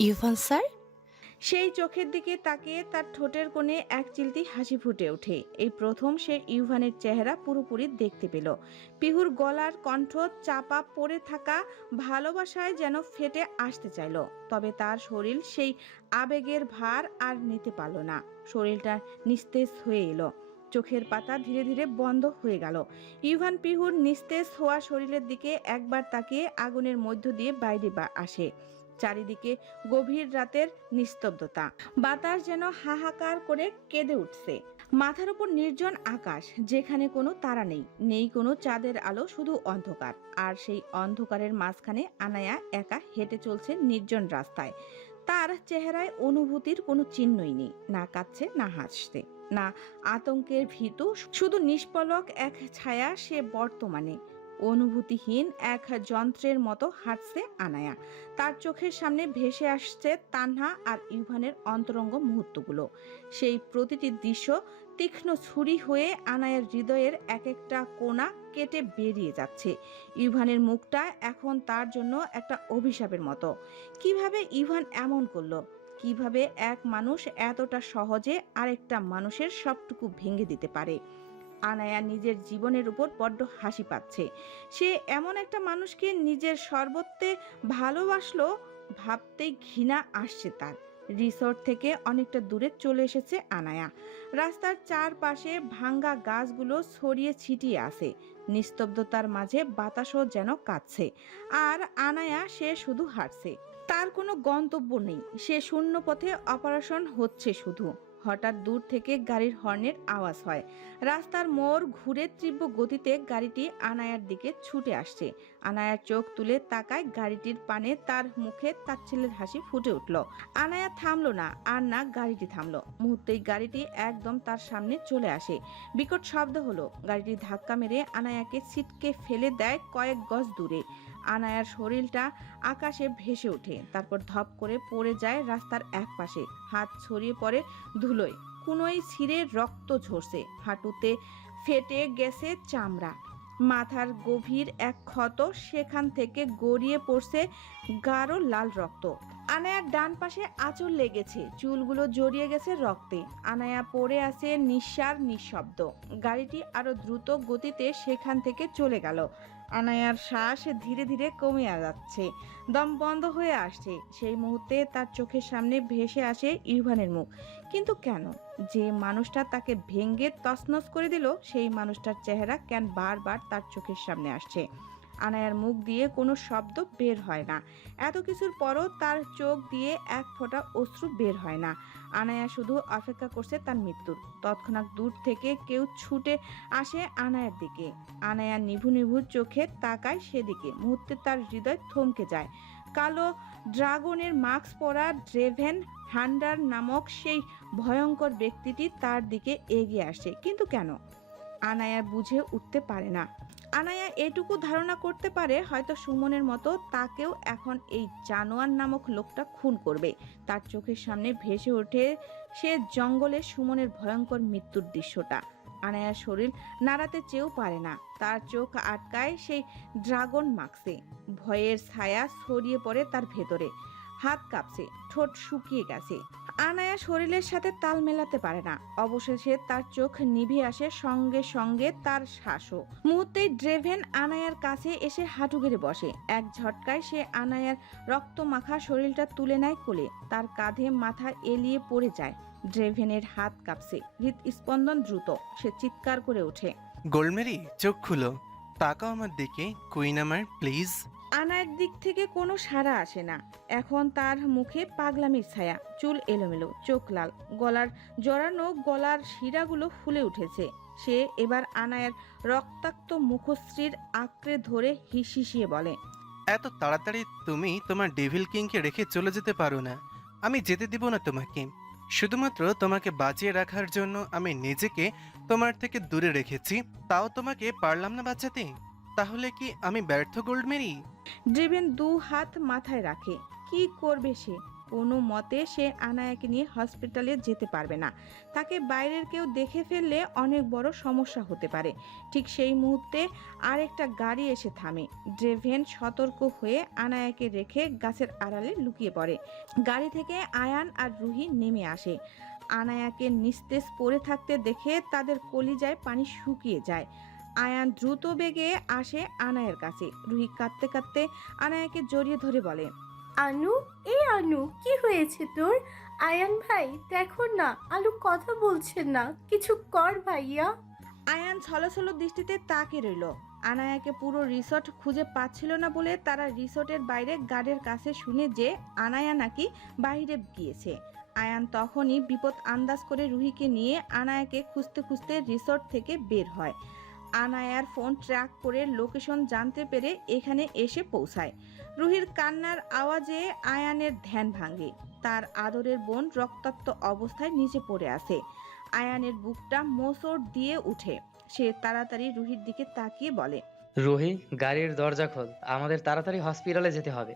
Irfan sir সেই চোখের দিকে তাকিয়ে তার ঠোঁটের কোণে এক চিলতি হাসি ফুটে ওঠে। এই প্রথম সে ইউভানের চেহারা পুরোপুরি দেখতে পেল। পিহুর গলার কণ্ঠ চাপা পড়ে থাকা ভালোবাসায় যেন ফেটে আসতে চাইল, তবে তার শরীর সেই আবেগের ভার আর নিতে পারল না। শরীরটা নিস্তেজ হয়ে এলো। চোখের পাতা ধীরে ধীরে বন্ধ হয়ে গেল। ইউভান পিহুর নিস্তেজ হওয়া শরীরের দিকে একবার তাকিয়ে আগুনের মধ্য দিয়ে বাইরে আসে। চারিদিকে গভীর রাতের নিস্তব্ধতা। বাতাস যেন হাহাকার করে কেঁদে উঠছে। মাথার উপর নির্জন আকাশ, যেখানে কোনো তারা নেই নেই কোনো চাঁদের আলো, শুধু অন্ধকার। আর সেই অন্ধকারের মাঝখানে আনায়া একা হেঁটে চলছে নির্জন রাস্তায়। তার চেহারায় অনুভূতির কোনো চিহ্নই নেই, না কাঁদছে, না হাসছে, না আতঙ্কের ভীতু, শুধু নিষ্পলক এক ছায়া সে বর্তমানে। অনুভূতিহীন এক যন্ত্রের মতো হাঁটছে আনায়া। তার চোখের সামনে ভেসে আসছে তানহা আর ইউভানের অন্তরঙ্গ মুহূর্তগুলো। সেই প্রতিটি দৃশ্য তীক্ষ্ণ ছুরি হয়ে আনায়ের হৃদয়ের এক একটা কোণা কেটে বেরিয়ে যাচ্ছে। ইউভানের মুখটা এখন তার জন্য একটা অভিশাপের মতো। কীভাবে ইউভান এমন করল? কীভাবে এক মানুষ এতটা সহজে আরেকটা মানুষের সবটুকু ভেঙে দিতে পারে? আনায়া নিজের জীবনের উপর বড্ড হাসি পাচ্ছে। সে এমন একটা মানুষকে নিজের সর্বত্রে ভালোবাসলো ভাবতেই ঘৃণা আসছে তার। রিসোর্ট থেকে অনেকটা দূরে চলে এসেছে আনায়া। রাস্তার চারপাশে ভাঙ্গা গাছগুলো ছড়িয়ে ছিটিয়ে আছে। নিস্তব্ধতার মাঝে বাতাসও যেন কাঁদছে। আর আনায়া সে শুধু হাঁটছে। তার কোনো গন্তব্য নেই। সে শূন্য পথে অপারেশন হচ্ছে শুধু। হঠাৎ দূর থেকে গাড়ির হর্নের আওয়াজ হয়। রাস্তার মোড় ঘুরে তীব্র গতিতে গাড়িটি আনায়ার দিকে ছুটে আসছে। আনায়ার চোখ তুলে তাকায় গাড়িটির পানে। তার মুখে তার ছেলের হাসি ফুটে উঠল। আনায়া থামলো না, আর না গাড়িটি থামলো। মুহূর্তেই গাড়িটি একদম তার সামনে চলে আসে। বিকট শব্দ হলো। গাড়িটি ধাক্কা মেরে আনায়াকে ছিটকে ফেলে দেয় কয়েক গজ দূরে। আনায়ার শরীরটা আকাশে ভেসে ওঠে। তারপর ধপ করে পড়ে যায় রাস্তার এক পাশে হাত ছড়িয়ে পড়ে ধুলোয়। কুনোই ছিঁড়ে রক্ত ঝরছে। হাঁটুতে ফেটে গেছে চামড়া। মাথার গভীর এক ক্ষত সেখান থেকে গড়িয়ে পড়ছে গাঢ় লাল রক্ত। আনায়ার ডান পাশে আঁচল লেগেছে, চুলগুলো জড়িয়ে গেছে রক্তে। আনায়া পড়ে আছে নিঃসার নিঃশব্দ। গাড়িটি আরও দ্রুত গতিতে সেখান থেকে চলে গেল। আনায়ার শ্বাস ধীরে ধীরে কমে যাচ্ছে। দম বন্ধ হয়ে আসছে। সেই মুহূর্তে তার চোখের সামনে ভেসে আসে ইউভানের মুখ। কিন্তু কেন? যে মানুষটা তাকে ভেঙ্গে তছনছ করে দিল, সেই মানুষটার চেহারা কেন বারবার তার চোখের সামনে আসছে? আনায়ার মুখ দিয়ে কোনো শব্দ বের হয় না। এত কিছুর পরও তার চোখ দিয়ে এক ফোঁটা অশ্রু বের হয় না। আনায়া শুধু অপেক্ষা করছে তার মৃত্যুর। তৎক্ষণাৎ দূর থেকে কেউ ছুটে আসে আনায়ার দিকে। আনায়া নিভু নিভু চোখে তাকায় সেদিকে। মুহূর্তে তার হৃদয় থমকে যায়। কালো ড্রাগনের মাস্ক পরা ড্রেভেন হান্ডার নামক সেই ভয়ঙ্কর ব্যক্তিটি তার দিকে এগিয়ে আসে। কিন্তু কেন? আনায়া বুঝে উঠতে পারে না। আনায়া এটুকু ধারণা করতে পারে, হয়তো সুমনের মতো তাকেও এখন এই জানোয়ার নামক লোকটা খুন করবে। তার চোখের সামনে ভেসে ওঠে সে জঙ্গলে সুমনের ভয়ঙ্কর মৃত্যুর দৃশ্যটা। আনায়ার শরীর নাড়াতে চেয়েও পারে না। তার চোখ আটকায় সেই ড্রাগন মাস্কে ভয়ের ছায়া ছড়িয়ে পড়ে তার ভেতরে। হাত কাঁপছে, ঠোঁট শুকিয়ে গেছে। আনায়া শরীরের সাথে তাল মেলাতে পারে না। অবশেষে তার চোখ নিভে আসে সঙ্গে সঙ্গে তার শ্বাসও। মুহূর্তেই ড্রেভেন আনায়ার কাছে এসে হাঁটু গেড়ে বসে। এক ঝটকায় সে আনায়ার রক্ত মাখা শরীরটা তুলে নেয় কোলে। তার কাঁধে মাথা এলিয়ে পড়ে যায়। ড্রেভেনের হাত কাঁপছে। হৃদস্পন্দন দ্রুত। সে চিৎকার করে ওঠে। গোলমেরি, চোখ খুলো। তাকাও আমার দিকে, কুইন আমার, প্লিজ। আনায়ের দিক থেকে কোনো সাড়া আসে না। এখন তার মুখে পাগলামির ছায়া, চুল এলোমেলো, চোখ লাল, গলার জড়ানো গলার শিরাগুলো ফুলে উঠেছে। সে এবার আনায়ের রক্তাক্ত মুখশ্রীর আঁকড়ে ধরে হিসিয়ে বলে, এত তাড়াতাড়ি তুমি তোমার ডেভিল কিংকে রেখে চলে যেতে পারো না। আমি যেতে দিব না তোমাকে। শুধুমাত্র তোমাকে বাঁচিয়ে রাখার জন্য আমি নিজেকে তোমার থেকে দূরে রেখেছি। তাও তোমাকে পারলাম না বাঁচাতে? তাহলে কি আমি ব্যর্থ গোল্ড মেরি ড্রেভেন দু হাত মাথায় রাখে। কি করবে সে? কোনো মতে সে আনায়াকে নিয়ে হসপিটালে যেতে পারবে না। তাকে বাইরের কেউ দেখে ফেললে অনেক বড় সমস্যা হতে পারে। ঠিক সেই মুহূর্তে আরেকটা গাড়ি এসে থামে। ড্রেভেন সতর্ক হয়ে আনায়াকে রেখে গাছের আড়ালে লুকিয়ে পড়ে। গাড়ি থেকে আয়ান আর রুহি নেমে আসে। আনায়াকে নিস্তেজ পড়ে থাকতে দেখে তাদের কলিজায় পানি শুকিয়ে যায়। আয়ান দ্রুত বেগে আসে আনায়ের কাছে। রুহি কাঁদতে কাঁদতে আনায়াকে জড়িয়ে ধরে বলে আনু এই আনু কি হয়েছে তোর? আয়ান ভাই দেখো না আলু কথা বলছে না। কিছু কর ভাইয়া। আয়ান ছলছল দৃষ্টিতে তাকে রইল। আনায়াকে পুরো রিসর্ট খুঁজে পাচ্ছিল না বলে তারা রিসর্টের বাইরে গার্ডের কাছে শুনে যে আনায়া নাকি বাইরে গিয়েছে। আয়ান তখনই বিপদ আন্দাজ করে রুহিকে নিয়ে আনায়াকে খুঁজতে খুঁজতে রিসর্ট থেকে বের হয়। আনায়ার ফোন ট্র্যাক করে লোকেশন জানতে পেরে এখানে এসে পৌঁছায়। রুহির কান্নার আওয়াজে আয়ানের ধ্যান ভাঙে। তার আদরের বোন রক্তাক্ত অবস্থায় নিচে পড়ে আছে। আয়ানের বুকটা মোচড় দিয়ে উঠে। সে তাড়াতাড়ি রুহির দিকে তাকিয়ে বলে, রুহি, গাড়ির দরজা খোল। আমাদের তাড়াতাড়ি হসপিটালে যেতে হবে।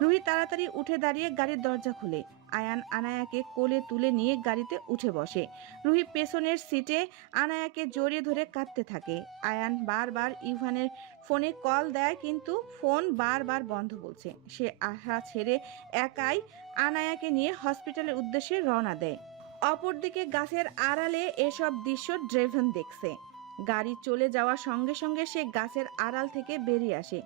রুহি তাড়াতাড়ি উঠে দাঁড়িয়ে গাড়ির দরজা খুলে। আয়ান আনায়াকে কোলে তুলে নিয়ে গাড়িতে উঠে বসে। রুহি পেছনের সিটে আনায়াকে জড়িয়ে ধরে কাঁদতে থাকে। আয়ান বারবার ইভানের ফোনে কল দেয় কিন্তু ফোন বারবার বন্ধ বলছে। সে আশা ছেড়ে একাই আনায়াকে নিয়ে হসপিটালের উদ্দেশ্যে রওনা দেয়। অপরদিকে গাছের আড়ালে এসব দৃশ্য ড্রেভেন দেখছে। গাড়ি চলে যাওয়ার সঙ্গে সঙ্গে সে গাছের আড়াল থেকে বেরিয়ে আসে।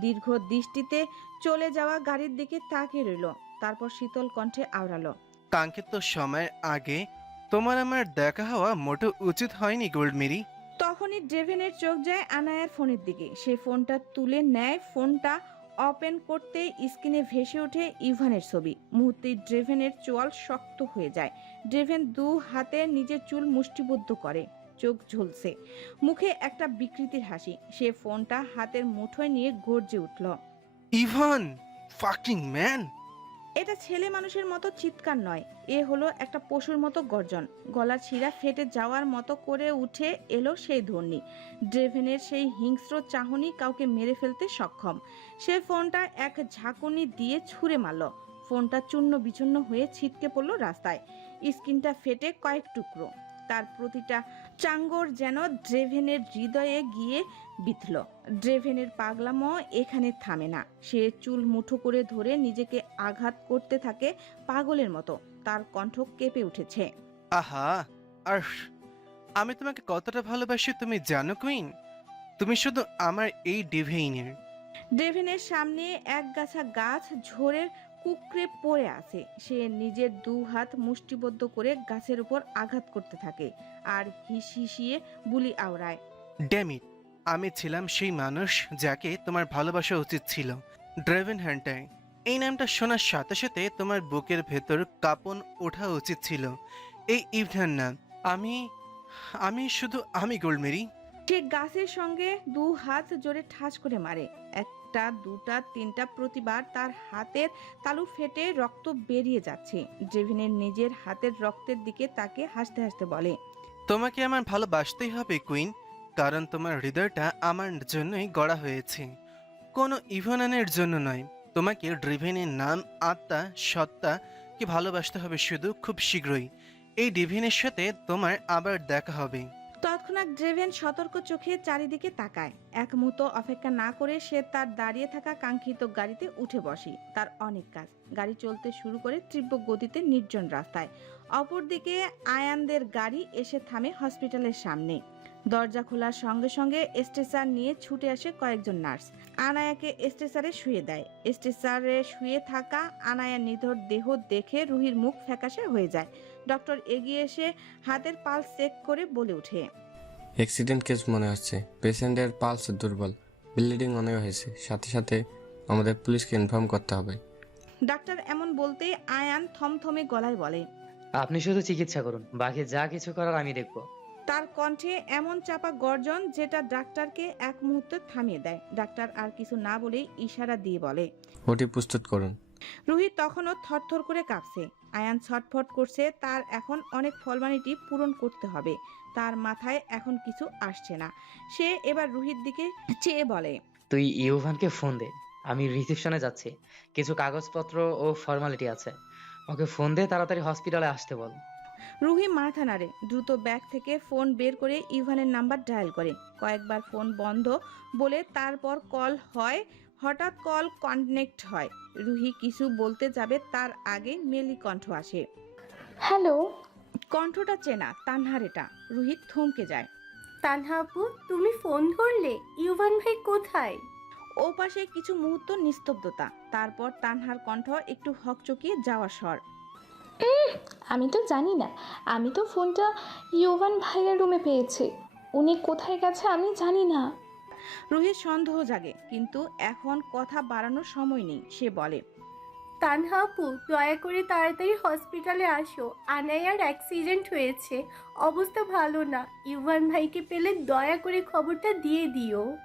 দীর্ঘ দৃষ্টিতে চলে যাওয়া গাড়ির দিকে তাকিয়ে রইল। তারপর শীতল কণ্ঠে আওড়ালো কাঙ্ক্ষিত সময়ের আগে তোমার আমার দেখা হওয়া মোটেও উচিত হয়নি গোল্ড মেরি তখনই ড্রেভেনের চোখ যায় আনায়ার ফোনের দিকে। সে ফোনটা তুলে নেয় ফোনটা ওপেন করতে স্ক্রিনে ভেসে ওঠে ইভানের ছবি। মুহূর্তে ড্রেভেনের চোয়াল শক্ত হয়ে যায়। ড্রেভেন দু হাতে নিজের চুল মুষ্টিবদ্ধ করে চোখ ঝুলছে মুখে একটা বিকৃতির হাসি। সে ফোনটা হাতের মুঠোয় নিয়ে গর্জে উঠল ইভান ফাকিং ম্যান এটা ছেলে মানুষের মতো চিৎকার নয়। এ হলো একটা পশুর মতো গর্জন। গলার শিরা ফেটে যাওয়ার মতো করে উঠে এলো সেই ধ্বনি ড্রেভেনের সেই হিংস্র চাহনি কাউকে মেরে ফেলতে সক্ষম। সে ফোনটা এক ঝাঁকুনি দিয়ে ছুঁড়ে মারল। ফোনটা চূর্ণ বিচূর্ণ হয়ে ছিটকে পড়ল রাস্তায়। স্ক্রিনটা ফেটে কয়েক টুকরো। তার প্রতিটা চাঙ্গর যেন ড্রেভেনের হৃদয়ে গিয়ে বিঁধল। ড্রেভেনের পাগলামো এখানে থামে না। সে চুল মুঠো করে ধরে নিজেকে আঘাত করতে থাকে পাগলের মতো। তার কণ্ঠ কেঁপে উঠেছে। আহা! আর আমি তোমাকে কতটা ভালোবাসি তুমি জানো কুইন? তুমি শুধু আমার এই ডিভেইনের ড্রেভেনের সামনে এক গাছা গাছ ঝোড়ের কুকড়ে পড়ে আছে। সে নিজের দু হাত মুষ্টিবদ্ধ করে গাছের উপর আঘাত করতে থাকে আর হিস হিসিয়ে বুলি আওড়ায়। ড্যামিট আমি ছিলাম সেই মানুষ যাকে তোমার ভালোবাসা উচিত ছিল ড্রেভেন হ্যান্টার এই নামটা শোনার সাথে সাথে তোমার বুকের ভেতর কাঁপন ওঠা উচিত ছিল। এই ইভনার নাম আমি আমি শুধু আমি গোল্ডমেরি সে গাছের সঙ্গে দু হাত জোরে ঠাস করে মারে। একটা, দুটা, তিনটা প্রতিবার তার হাতের তালু ফেটে রক্ত বেরিয়ে যাচ্ছে। ড্রেভিনের নিজের হাতের রক্তের দিকে তাকে হাসতে হাসতে বলে, তোমাকে আমার ভালোবাসতেই হবে, কুইন, কারণ তোমার হৃদয়টা আমার জন্যই গড়া হয়েছে। কোনো ইভনানের জন্য নয়, তোমাকে ড্রিভেনের নাম, আত্মা, সত্তা কি ভালোবাসতে হবে শুধু খুব শীঘ্রই। এই ডিভিনের সাথে তোমার আবার দেখা হবে। তৎক্ষণাৎ ড্রেভেন সতর্ক চোখে চারিদিকে তাকায়। এক মুহূর্ত অপেক্ষা না করে সে তার দাঁড়িয়ে থাকা কাঙ্ক্ষিত গাড়িতে উঠে বসে। তার অনেক কাজ। গাড়ি চলতে শুরু করে তীব্র গতিতে নির্জন রাস্তায়। অপরদিকে আয়ানদের গাড়ি এসে থামে হসপিটালের সামনে। দরজা খোলার সঙ্গে সঙ্গে স্ট্রেচার নিয়ে ছুটে আসে কয়েকজন নার্স। আনায়াকে স্ট্রেচারে শুয়ে দেয়। স্ট্রেচারে শুয়ে থাকা আনায়া নিধর দেহ দেখে রুহির মুখ ফ্যাকাশে হয়ে যায়। ডক্টর এগিয়ে এসে হাতের পালস চেক করে বলে ওঠে। অ্যাক্সিডেন্ট কেস মনে হচ্ছে। পেশেন্টের পালস দুর্বল। ব্লিডিং অনেক হয়েছে। সাথে সাথে আমাদের পুলিশকে ইনফর্ম করতে হবে। ডাক্তার এমন বলতেই আয়ান থমথমে গলায় বলে আপনি শুধু চিকিৎসা করুন। বাকি যা কিছু করার আমি দেখব। তার কণ্ঠে এমন চাপা গর্জন যেটা ডাক্তারকে এক মুহূর্তে থামিয়ে দেয়। ডাক্তার আর কিছু না বলেই ইশারা দিয়ে বলে ওটি প্রস্তুত করুন। রুহি তখনও থরথর করে কাঁপছে। আয়ান ছটফট করছে তার এখন অনেক ফলমানিটি পূরণ করতে হবে। তার মাথায় এখন কিছু আসছে না। সে এবার রুহির দিকে চেয়ে বলে তুই ইউভানকে ফোন দে আমি রিসেপশনে যাচ্ছি। কিছু কাগজপত্র ও ফর্মালিটি আছে। ওকে ফোন দে তাড়াতাড়ি হসপিটালে আসতে বল। রুহি মাথা নাড়ে দ্রুত ব্যাগ থেকে ফোন বের করে ইভানের নাম্বার ডায়াল করে। কয়েকবার ফোন বন্ধ বলে তারপর কল হয় হঠাৎ কল কনেক্ট হয়। রুহি কিছু বলতে যাবে তার আগে মেলি কণ্ঠ আসে। হ্যালো। কণ্ঠটা চেনা তানহার এটা। রুহি থমকে যায়। তানহা আপু তুমি ফোন ধরলে ইউভান ভাই কোথায়? ও পাশে কিছু মুহূর্ত নিস্তব্ধতা তারপর তানহার কণ্ঠ একটু হকচকিয়ে যাওয়া স্বর। আমি তো জানি না আমি তো ফোনটা ইয়োভান ভাইয়ের রুমে পেয়েছি। উনি কোথায় গেছে আমি জানি না। রুহির সন্দেহ জাগে কিন্তু এখন কথা বাড়ানোর সময় নেই সে বলে। তানহা আপু দয়া করে তাড়াতাড়ি হসপিটালে আসো। আনায়ার অ্যাক্সিডেন্ট হয়েছে। অবস্থা ভালো না। ইউভান ভাইকে পেলে দয়া করে খবরটা দিয়ে দিও।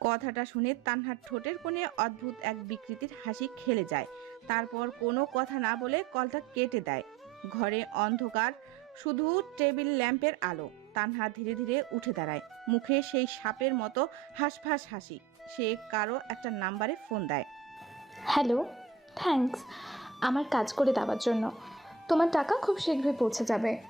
কথাটা শুনে তানহার ঠোঁটের কোণে অদ্ভুত এক বিকৃতির হাসি খেলে যায়। তারপর কোনো কথা না বলে কলটা কেটে দেয়। ঘরে অন্ধকার শুধু টেবিল ল্যাম্পের আলো। তানহা ধীরে ধীরে উঠে দাঁড়ায়। মুখে সেই সাপের মতো হাঁসফাঁস হাসি। সে কারও একটা নাম্বারে ফোন দেয়। Hello thanks. আমার কাজ করে দেওয়ার জন্য। তোমার টাকা খুব শীঘ্রই পৌঁছে যাবে।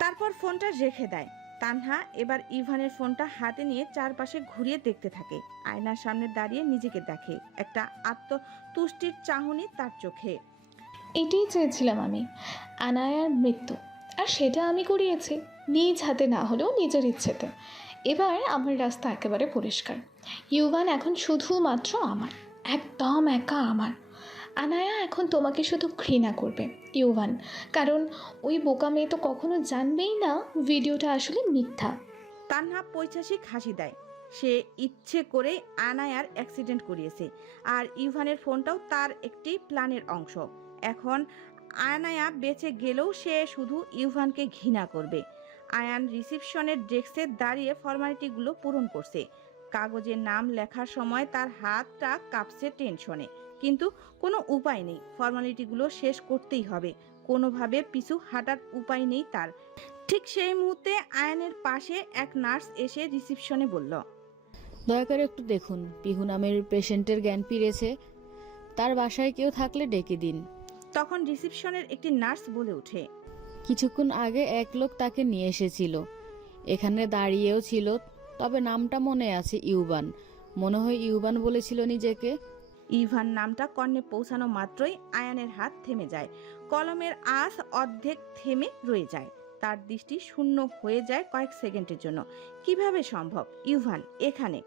তারপর ফোনটা রেখে দেয়। তানহা এবার ইভানের ফোনটা হাতে নিয়ে চারপাশে ঘুরিয়ে দেখতে থাকে। আয়নার সামনে দাঁড়িয়ে নিজেকে দেখে। একটা আত্মতুষ্টির চাহনি তার চোখে। এটাই চেয়েছিলাম আমি। আনায়ার মৃত্যু। আর সেটা আমি করিয়েছি। নিজ হাতে না হলেও নিজের ইচ্ছেতে। এবার আমার রাস্তা একেবারে পরিষ্কার। ইউভান এখন শুধুমাত্র আমার, একদম একা আমার। আনায়া এখন তোমাকে শুধু ঘৃণা করবে ইউভান কারণ ওই বোকা মেয়ে তো কখনো জানবেই না ভিডিওটা আসলে মিথ্যা। তানহা পৈশাসিক হাসি দেয়। সে ইচ্ছে করে আনায়ার অ্যাক্সিডেন্ট করিয়েছে, আর ইভানের ফোনটাও তার একটি প্ল্যানের অংশ। এখন আনায়া বেঁচে গেলেও সে শুধু ইউভানকে ঘৃণা করবে। আয়ান রিসিপশনের ডেস্কে দাঁড়িয়ে ফর্মালিটিগুলো পূরণ করছে। কাগজে নাম লেখার সময় তার হাতটা কাঁপছে টেনশনে। কিন্তু কোনো উপায় নেই ফর্মালিটিগুলো শেষ করতেই হবে। কোনোভাবে পিছু হাঁটার উপায় নেই তার। ঠিক সেই মুহূর্তে আয়ানের পাশে এক নার্স এসে রিসিপশনে বলল দয়া করে একটু দেখুন পিহু নামের পেশেন্টের জ্ঞান ফিরেছে। তার বাসায় কেউ থাকলে ডেকে দিন। তখন রিসিপশনের একটি নার্স বলে ওঠে কিছুক্ষণ আগে এক লোক তাকে নিয়ে এসেছিল। এখানে দাঁড়িয়েও ছিল, তবে নামটা মনে আছে ইউবান। মনে হয় ইউবান বলেছিল নিজেকে। ইভান নামটা কর্ণে পৌঁছানো মাত্রই আয়ানের হাত থেমে যায়। কলমের আঁশ অর্ধেক থেমে রয়ে যায়। তার দৃষ্টি শূন্য হয়ে যায় কয়েক সেকেন্ডের জন্য। কীভাবে সম্ভব? ইউভান, এখানে।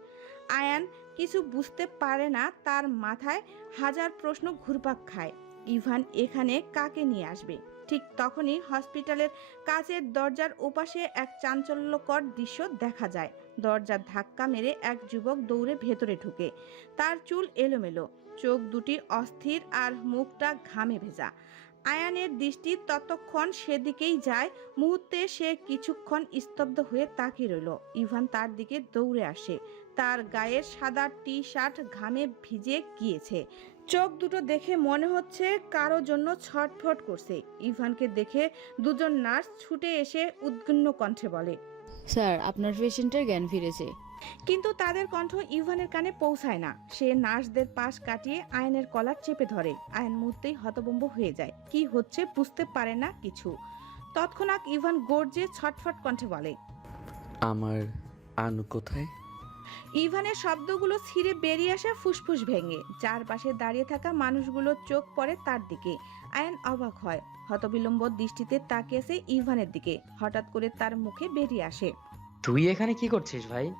আয়ান কিছু বুঝতে পারে না, তার মাথায় হাজার প্রশ্ন ঘুরপাক খায়। ইভান এখানে কাকে নিয়ে আসবে? ঠিক তখনই হসপিটালের কাচের দরজার ওপাশে এক চাঞ্চল্যকর দৃশ্য দেখা যায়। দরজার ধাক্কা মেরে এক যুবক দৌড়ে ভেতরে ঢুকে। তার চুল এলোমেলো, চোখ দুটি অস্থির আর মুখটা ঘামে ভেজা। আয়ানের দৃষ্টি ততক্ষণ সেদিকেই যায়, মুহূর্তে সে কিছুক্ষণ স্তব্ধ হয়ে তাকিয়ে রইল। ইভান তার দিকে দৌড়ে আসে। তার গায়ের সাদা টি শার্ট ঘামে ভিজে গিয়েছে। চোখ দুটো দেখে মনে হচ্ছে কারও জন্য ছটফট করছে। ইভানকে দেখে দুজন নার্স ছুটে এসে উদ্বিগ্ন কণ্ঠে বলে স্যার আপনার পেশেন্টের জ্ঞান ফিরেছে। কিন্তু তাদের কণ্ঠ ইভানের কানে পৌঁছায় না। সে নার্সদের পাশ কাটিয়ে আয়নের কলার চেপে ধরে। আয়ন মুহূর্তেই হতবম্ব হয়ে যায়। কি হচ্ছে বুঝতে পারে না কিছু। তৎক্ষণাৎ ইভান গর্জে ছটফট কণ্ঠে বলে আমার আনু কোথায়? ইভানের শব্দগুলো ছিঁড়ে বেরিয়ে আসে ফুসফুস ভেঙে। চারপাশে দাঁড়িয়ে থাকা মানুষগুলোর চোখ পড়ে তার দিকে। আয়ন অবাক হয়। হতবিলম্ব দৃষ্টিতে তাকিয়েছে ইভানের দিকে। হঠাৎ করে তার মুখে বেরিয়ে আসে। তুই এখানে কি করছিস ভাই?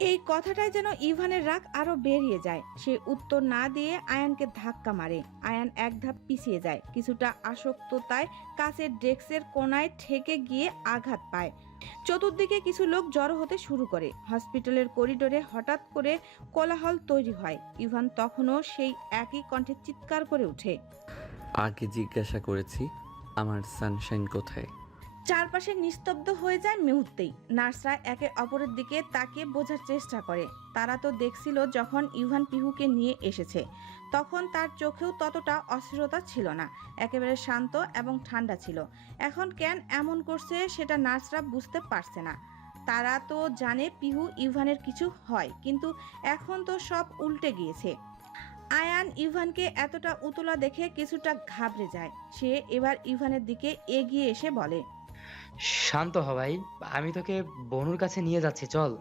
এই কথাটাই যেন ইভানের রাগ আরও বেরিয়ে যায়। সে উত্তর না দিয়ে আয়ানকে ধাক্কা মারে। আয়ান এক ধাপ পিছিয়ে যায়। কিছুটা আসক্ততায় কাছের ডেস্কের কোনায় ঠেকে গিয়ে আঘাত পায়। চতুর্দিকে কিছু লোক জড়ো হতে শুরু করে। হসপিটালের করিডোরে হঠাৎ করে কোলাহল তৈরি হয়। ইভান তখনও সেই একই কণ্ঠে চিৎকার করে ওঠে। আগে জিজ্ঞাসা করেছি আমার সানশাইন কোথায়? চারপাশে নিস্তব্ধ হয়ে যায় মুহূর্তেই। নার্সরা একে অপরের দিকে তাকিয়ে বোঝার চেষ্টা করে। তারা তো দেখছিল যখন ইভান পিহুকে নিয়ে এসেছে। তখন তার চোখেও ততটা অস্থিরতা ছিল না। একেবারে শান্ত এবং ঠান্ডা ছিল। এখন কেন এমন করছে সেটা নার্সরা বুঝতে পারছে না। তারা তো জানে পিহু ইভানের কিছু হয়, কিন্তু এখন তো সব উল্টে গিয়েছে। আয়ান ইভানকে এতটা উতলা দেখে কিছুটা ঘাবড়ে যায়। সে এবার ইভানের দিকে এগিয়ে এসে বলে, শান্ত হ ভাই, আমি তোকে বনুর কাছে নিয়ে যাচ্ছি, চল।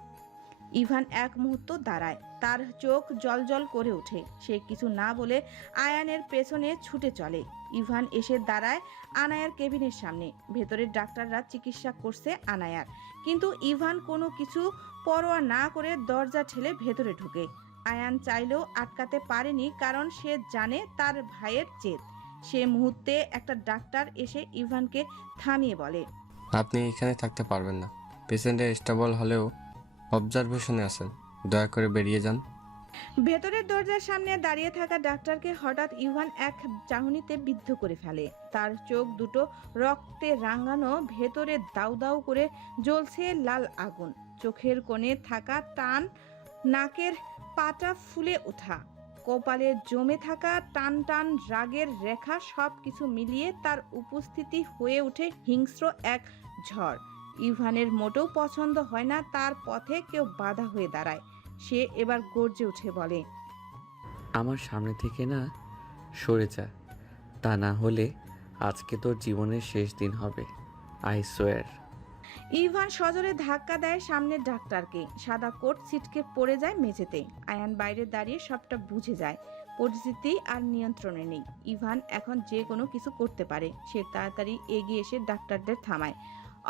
ইভান এক মুহূর্ত দাঁড়ায়। তার চোখ জলজল করে ওঠে। সে কিছু না বলে আয়ানের পেছনে ছুটে চলে। ইভান এসে দাঁড়ায় আনায়ার কেবিনের সামনে। ভেতরের ডাক্তাররা চিকিৎসা করছে আনায়ার। কিন্তু ইভান কোনো কিছু পরোয়া না করে দরজা ঠেলে ভেতরে ঢুকে। আয়ান চাইলেও আটকাতে পারেনি কারণ সে জানে তার ভাইয়ের জেদ। সে মুহূর্তে একটা ডাক্তার এসে ইভানকে থামিয়ে বলে, আপনি এখানে থাকতে পারবেন না। পেশেন্টের স্টেবল হলেও অবজারভেশনে আছেন। দয়া করে বেরিয়ে যান। ভেতরের দরজার সামনে দাঁড়িয়ে থাকা ডাক্তারকে হঠাৎ ইভান এক চাহনিতে বিদ্ধ করে ফেলে। তার চোখ দুটো রক্তে রাঙানো, ভেতরে দাউ দাউ করে জ্বলছে লাল আগুন। চোখের কোণে থাকা টান নাকের পাটা ফুলে ওঠা। কপালে জমে থাকা টান টান রাগের রেখা সব কিছু মিলিয়ে তার উপস্থিতি হয়ে ওঠে হিংস্র এক ঝড়। ইভানের মোটেও পছন্দ হয় না তার পথে কেউ বাধা হয়ে দাঁড়ায়। সে এবার গর্জে উঠে বলে আমার সামনে থেকে না সরে যা তা না হলে আজকে তোর জীবনের শেষ দিন হবে আই সোয়ার ইভান সজোরে ধাক্কা দেয় সামনের ডাক্তারকে। সাদা কোট ছিটকে পড়ে যায় মেঝেতে। আয়ান বাইরে দাঁড়িয়ে সবটা বুঝে যায়। পরিস্থিতি আর নিয়ন্ত্রণে নেই। ইভান এখন যে কোনো কিছু করতে পারে। সে তাড়াতাড়ি এগিয়ে এসে ডাক্তারদের থামায়।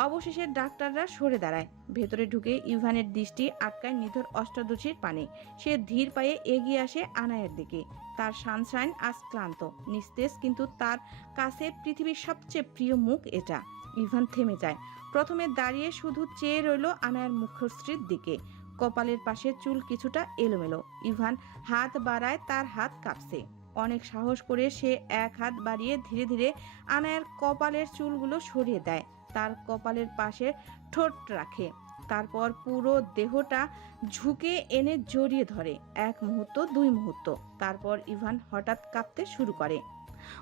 অবশেষে ডাক্তাররা সরে দাঁড়ায়। ভেতরে ঢুকে ইভানের দৃষ্টি আটকায় নিধর অষ্টাদশীর পানে। সে ধীর পায়ে এগিয়ে আসে আনায়ের দিকে। তার সানশাইন আজ ক্লান্ত, নিস্তেজ, কিন্তু তার কাছে পৃথিবীর সবচেয়ে প্রিয় মুখ এটা। ইভান থেমে যায়। প্রথমে দাঁড়িয়ে শুধু চেয়ে রইল আনায়ের মুখশ্রীর দিকে। কপালের পাশে চুল কিছুটা এলোমেলো। ইভান হাত বাড়ায়, তার হাত কাঁপছে। অনেক সাহস করে সে এক হাত বাড়িয়ে ধীরে ধীরে আনায়ের কপালের চুলগুলো সরিয়ে দেয়। তার কপালের পাশে ঠোঁট রাখে। তারপর পুরো দেহটা ঝুঁকে এনে জড়িয়ে ধরে, এক মুহূর্ত, দুই মুহূর্ত। তারপর ইভান হঠাৎ কাঁপতে শুরু করে।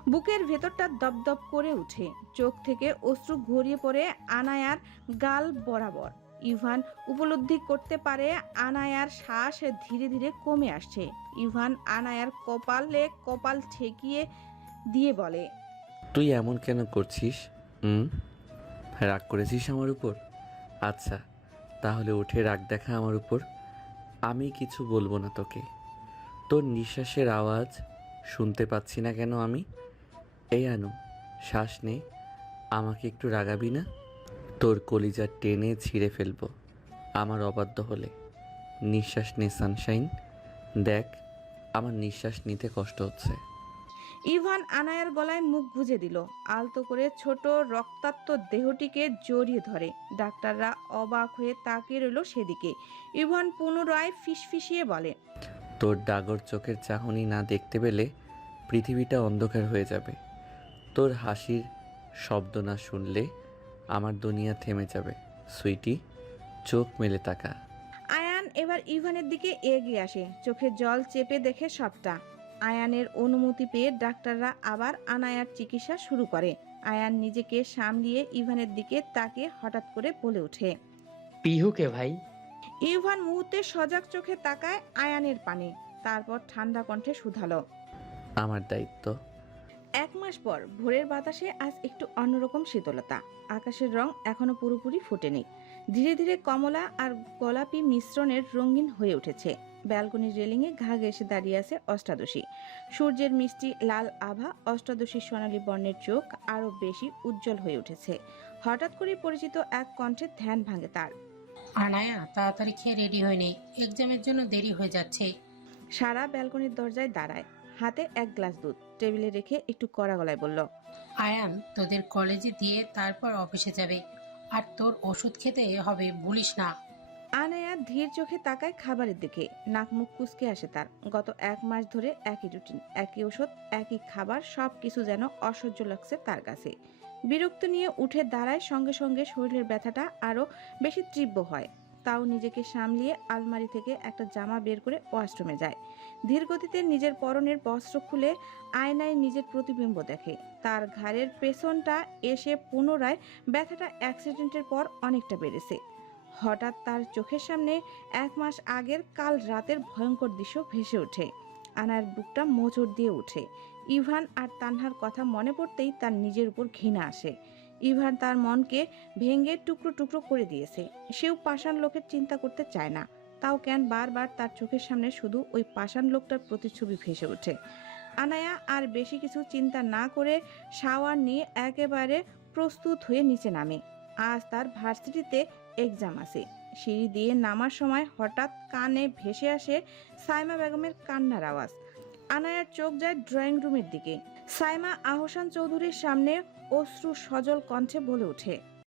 বুকের ভেতরটা দপদপ করে উঠে। চোখ থেকে অশ্রু গড়িয়ে পড়ে আনায়ার গাল বরাবর। ইভান উপলব্ধি করতে পারে আনায়ার শ্বাস ধীরে ধীরে কমে আসছে। ইভান আনায়ার কপালে কপাল ঠেকিয়ে দিয়ে বলে, তুই এমন কেন করছিস? হুম? রাগ করেছিস আমার উপর? আচ্ছা তাহলে উঠে রাগ দেখা আমার উপর। আমি কিছু বলব না তোকে। তোর নিঃশ্বাসের আওয়াজ শুনতে পাচ্ছি না কেন আমি? এই আনু, শ্বাস নে। আমাকে একটু রাগাবি না? তোর কলিজা টেনে ছিঁড়ে ফেলব, আমার অবাধ্য হলে। নিঃশ্বাস নে, সানশাইন। দেখ, আমার নিঃশ্বাস নিতে কষ্ট হচ্ছে। ইভান আনায়ার গলায় মুখ গুজে দিল। আলতো করে ছোট রক্তাক্ত দেহটিকে জড়িয়ে ধরে। ডাক্তাররা অবাক হয়ে তাকিয়ে রইল সেদিকে। ইভান পুনরায় ফিসফিসিয়ে বলে তোর ডাগর চোখের চাহনি না দেখতে পেলে পৃথিবীটা অন্ধকার হয়ে যাবে। তোর হাসির শব্দ না শুনলে আমার দুনিয়া থেমে যাবে। সুইটি চোখ মেলে তাকা। আয়ান এবার ইভানের দিকে এগিয়ে আসে। চোখে জল চেপে দেখে সবটা। আয়ানের অনুমতি পেয়ে ডাক্তাররা আবার আনায়ার চিকিৎসা শুরু করে। আয়ান নিজেকে সামলিয়ে ইভানের দিকে তাকে হঠাৎ করে বলে ওঠে। পিহুকে ভাই। ইভান মুহূর্তে সজাগ চোখে তাকায় আয়ানের পানে। তারপর ঠান্ডা কণ্ঠে শুধালো। আমার দায়িত্ব। এক মাস পর ভোরের বাতাসে আজ একটু অন্যরকম শীতলতা। আকাশের রং এখনও পুরোপুরি ফোটেনি। ধীরে ধীরে কমলা আর গোলাপি মিশ্রণের রঙিন হয়ে উঠেছে। ব্যালকনির রেলিংয়ে ঘা ঘেসে দাঁড়িয়ে আছে অষ্টাদশী। সূর্যের মিষ্টি লাল আভা অষ্টাদশীর সোনালী বর্ণের চোখ আরও বেশি উজ্জ্বল হয়ে উঠেছে। হঠাৎ করে পরিচিত এক কণ্ঠে ধ্যান ভাঙে তার। আনায়া তাড়াতাড়ি খেয়ে রেডি হয়নি এক্সামের জন্য দেরি হয়ে যাচ্ছে। সারা ব্যালকনির দরজায় দাঁড়ায়। হাতে এক গ্লাস দুধ। টেবিলে রেখে একটু কড়া গলায় বলল আয়ান তোদের কলেজে দিয়ে তারপর অফিসে যাবে। আর তোর ওষুধ খেতে হবে বলিস না। আনায়া ধীর চোখে তাকায় খাবারের দিকে। নাক মুখ কুচকে আসে তার। গত এক মাস ধরে একই রুটিন একই ওষুধ একই খাবার সব কিছু যেন অসহ্য লাগছে তার কাছে। বিরক্ত নিয়ে উঠে দাঁড়ায় সঙ্গে সঙ্গে শরীরের ব্যথাটা আরও বেশি তীব্র হয়। তাও নিজেকে সামলিয়ে আলমারি থেকে একটা জামা বের করে ওয়াশরুমে যায়। ধীরগতিতে নিজের পরনের বস্ত্র খুলে আয়নায় নিজের প্রতিবিম্ব দেখে। তার ঘাড়ের পেছনটা এসে পুনরায় ব্যথাটা অ্যাক্সিডেন্টের পর অনেকটা বেড়েছে। হঠাৎ তার চোখের সামনে এক মাস আগের কাল রাতের ভয়ঙ্কর দৃশ্য ভেসে ওঠে। আনার বুকটা মোচড় দিয়ে ওঠে। ইভান আর তানহার কথা মনে পড়তেই তার নিজের উপর ঘৃণা আসে। ইভান তার মনকে ভেঙে টুকরো টুকরো করে দিয়েছে। সেও পাষাণ লোকের চিন্তা করতে চায় না। তাও কেন বারবার তার চোখের সামনে শুধু ওই পাষাণ লোকটার প্রতিচ্ছবি ভেসে ওঠে। আনায়া আর বেশি কিছু চিন্তা না করে শাওয়ার নিয়ে একেবারে প্রস্তুত হয়ে নিচে নামে। আজ তার ভার্সিটিতে এক্সাম আছে। সিঁড়ি দিয়ে নামার সময় হঠাৎ কানে ভেসে আসে সাইমা বেগমের কান্নার আওয়াজ। আনায়ার চোখ যায় ড্রয়িং রুমের দিকে। সাইমা আহসান চৌধুরীর সামনে অশ্রু সজল কণ্ঠে বলে ওঠে